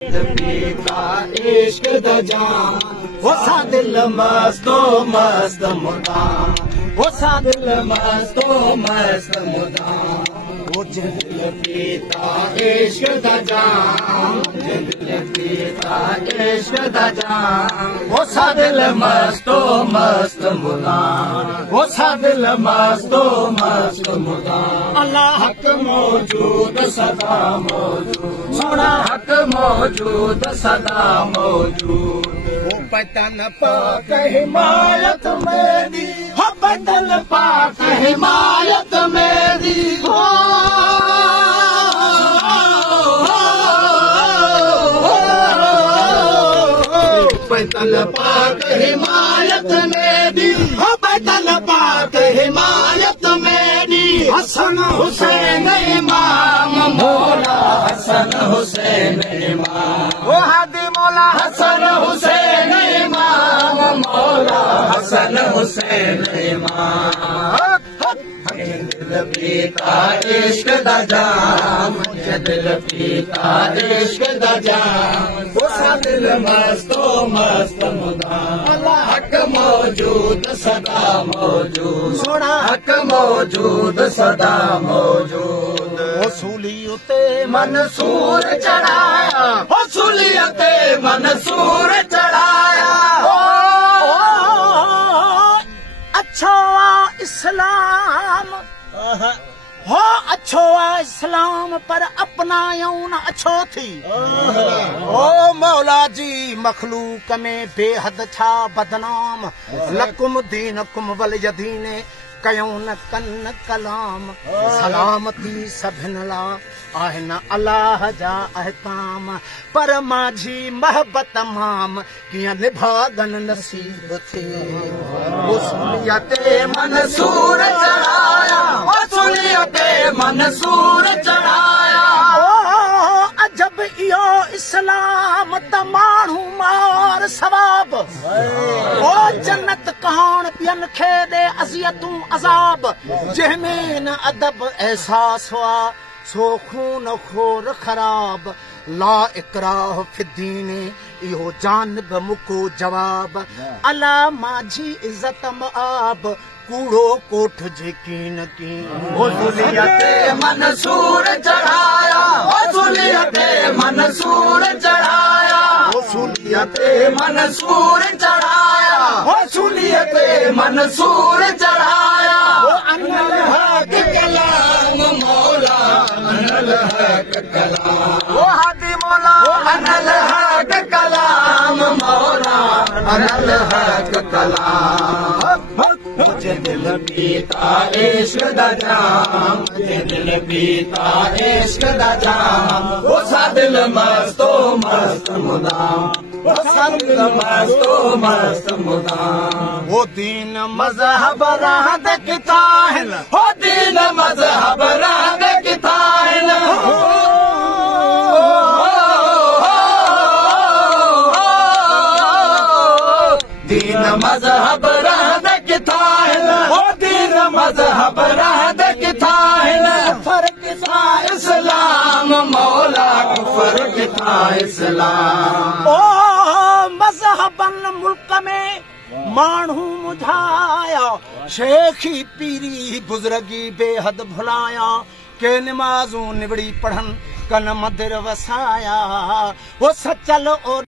पीता इश्क दा जान वो सा दिल मस्तो मस्त मुदाम वो सा दिल मस्तो मस्त मुदाम वो दिल पीता इश्क दा जान दिल पीता इश्क दा जान वो सा दिल मस्तो मस्त मुदाम वो सा दिल मस्तो मस्त मुदाम अल्लाह हक मौजूद सदा मौजूद सोना हक मौजूद सदा मौजूद वो पतन पाक हिमायत मेरी हो पतन पाक हिमायत मेरी हो पतन पाक हिमायत मेरी हो पतन पाक हिमायत मेरी हसन हुसैन इमाम मौला हसन हुसैन इमाम वो हादी मौला हसन हुसैन इमाम मौला हसन हुसैन इमाम दिल पीता इश्क दा जाम दिल पीता इश्क दा जाम वो सा दिल मस्तो मस्त मुदाम अल्लाह हक मौजूद सदा मौजूद सोना हक मौजूद सदा मौजूद वो सूली उते मंसूर चढ़ाया वो सूली उते मंसूर चढ़ाया अच्छा इस्लाम हो अच्छो इस्लाम पर अपनायूं न अच्छो थी ओ मौला जी मखलूक में बेहद छा बदनाम लकुम दीनकुम वल यदीने कयूं न कन कलाम सलामती सभिन ला आहिन अल्लाह जा अहकाम पर माझी महबत माम कीअं निभागन नसीब थे उसूलियते मंसूर चढ़ाया उसूलियते मंसूर चढ़ाया अजब इहो इस्लाम त माण्हू मार सवाब ओ जन्नत कहाण ॿियनि खे ॾे अज़ियतूं अज़ाब जंहिंमें न अदब एहसास हुआ सो खून खोर ख़राब ला इकराह फिद्दीन इहो जानब मुको जवाब अला माझी इज़्ज़त मआब कूड़ो कोठ जे कीन कीन उसूलियते मंसूर चढ़ाया उसूलियते मंसूर चढ़ाया उसूलियते मंसूर चढ़ाया उसूलियते मंसूर चढ़ाया अनल हक कलाम मौला अनल हक कलाम वो हादी मौला अनल हक कलाम मौला अनल हक कलाम मुझे दिल पीता इश्क दा जाम मुझे दिल पीता इश्क दा जाम वो सा दिल मस्तो मस्त मुदाम वो सा दिल मस्तो मस्त मुदाम वो दीन मज़हब राह दे किताहिन वो दीन मज़हब राह दे किताहिन दीन मज़हब राह दे किताहिन वो दीन मज़हब राह दे किताहिन फर्क था इस्लाम मौला फर्क था इस्लाम ओ मज़हबन मुल्क में माण्हू मुझाया शेखी पीरी बुज़ुर्गी बेहद भुलाया के नमाज़ूं निबड़ी पढ़न कन मंदिर वसाया वो सचल और